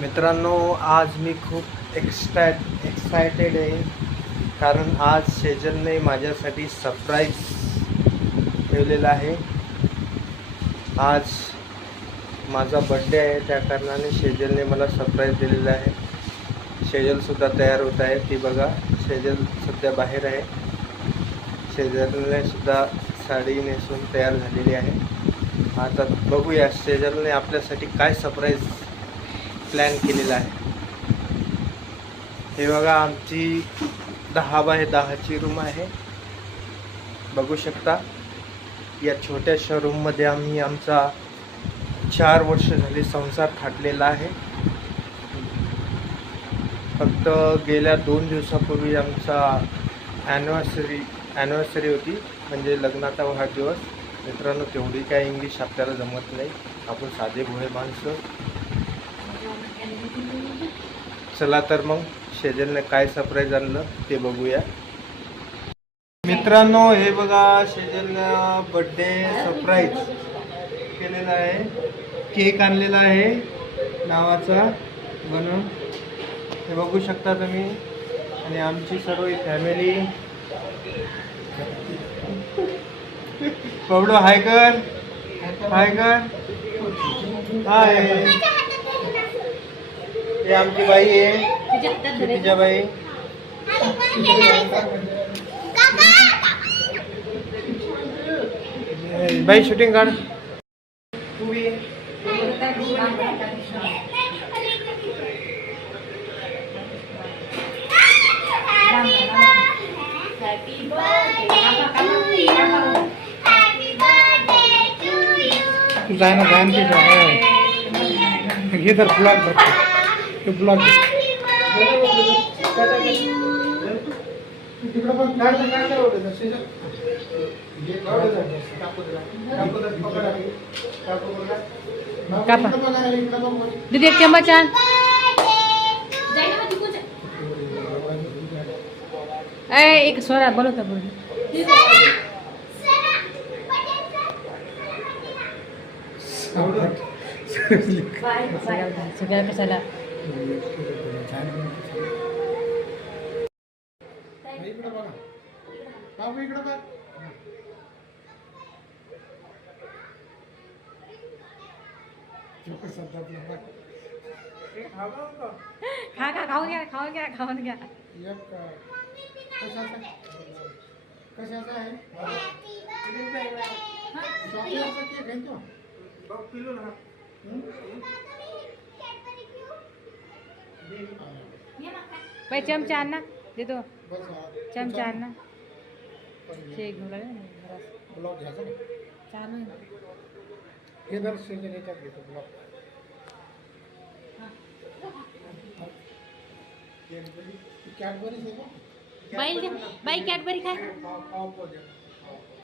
मित्रांनो, आज मी खूप एक्सायटेड आहे, कारण आज सेजलने माझ्यासाठी सरप्राईज ठेवलेला आहे. आज माझा बड्डे आहे, त्या कारणाने सेजलने मला सरप्राईज दिलेला आहे. सेजलसुद्धा तयार होत आहे. ती बघा, सेजल सध्या बाहेर आहे. सेजलने सुद्धा साडी नेसून तयार झालेली आहे. आता बघूया सेजलने आपल्यासाठी काय सरप्राईज प्लॅन केलेला आहे. हे बघा, आमची 10 बाय 10ची रूम आहे. बघू शकता, या छोट्याशा रूममध्ये आम्ही आमचा 4 वर्ष झाली संसार थाटलेला आहे. फक्त गेल्या 2 दिवसापूर्वी आमचा ॲनिव्हर्सरी होती, म्हणजे लग्नाचा वाढदिवस. मित्रांनो, तेवढी काय इंग्लिश आपल्याला जमत नाही, आपण साधे भोळे माणसं. चला तर मग सेजलने काय सरप्राईज आणलं ते बघूया. मित्रांनो, हे बघा, सेजलनं बड्डे सरप्राईज केलेला आहे. केक आणलेला आहे नावाचा बनवून, हे बघू शकता तुम्ही. आणि आमची सर्व फॅमिली. पवडो हाय कर, हाय कर, हाय. हे आमची बाई आहे, तिच्या बाई. बाई शूटिंग काढ. जाय ना की घे तर ब्लॉग ते ब्लॉग दीदी एक चम्मच आण. एक स्वरा बोलवता बोल. सगळ्या कशाला खा खाऊन घ्या. कशाचा आहे? बाई चमचा आण ना, देतो चमचा आण ना. शेक ब्लॉक घ्यायचा ना, चालू आहे. हे जर सेजल याच्यात घेतो ब्लॉक. कॅडबरी बाई कॅडबरी काय.